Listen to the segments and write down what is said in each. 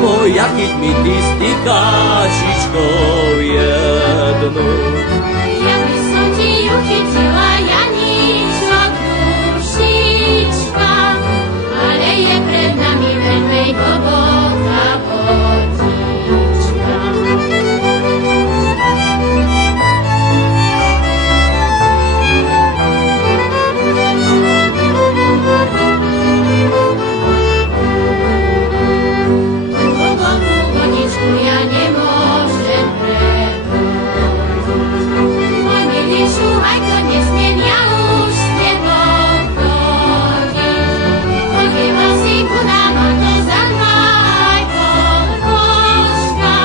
moja, keď mi ty stykáčičkou jednu. Ja by som ti uchytila, Janíčok, dušička, ale je pred nami veľmi hlboká vodička. Hlbokú vodičku ja nemôžem preplniť. Môj milý šuhajko, nesmiem ja už s tebou chodiť. Chodieval si ku nám a to za aj podložka,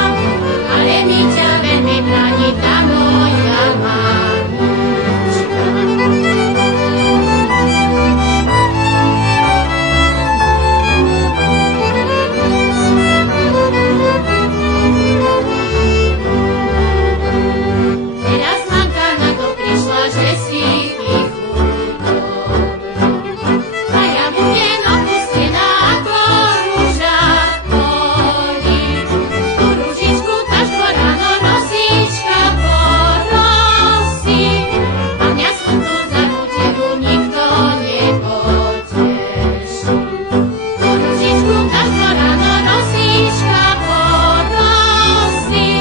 ale mi ťa veľmi bráni tá moja mamička. Teraz mamka na to prišla, že si ich chudobný. A ja budem opustená ako rúža v poli. Tú rúžičku každé ráno rosička porosí. A mňa smutnú zarúteru nikto nepoteší. Tú rúžičku každé ráno rosička porosí.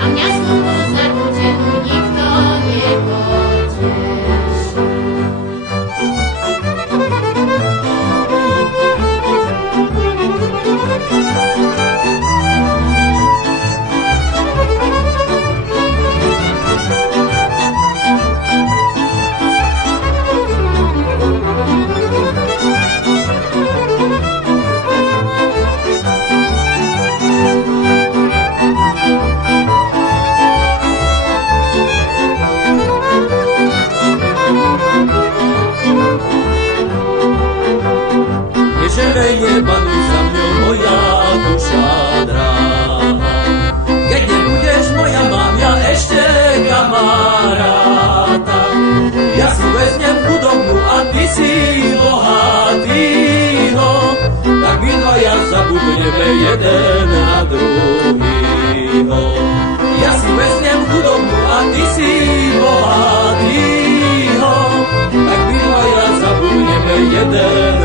A mňa smutnú zarúteru nikto nepoteší. Neželeje banuj za mňou, moja duša dráha. Keď nebudeš moja, mám ja ešte kamaráta. Ja si vezmem chudobnú a ty si bohatýho. Tak my dvaja zabudneme jeden na druhýho. Ja si vezmem chudobnú a ty si bohatýho. Tak my dvaja zabudneme jeden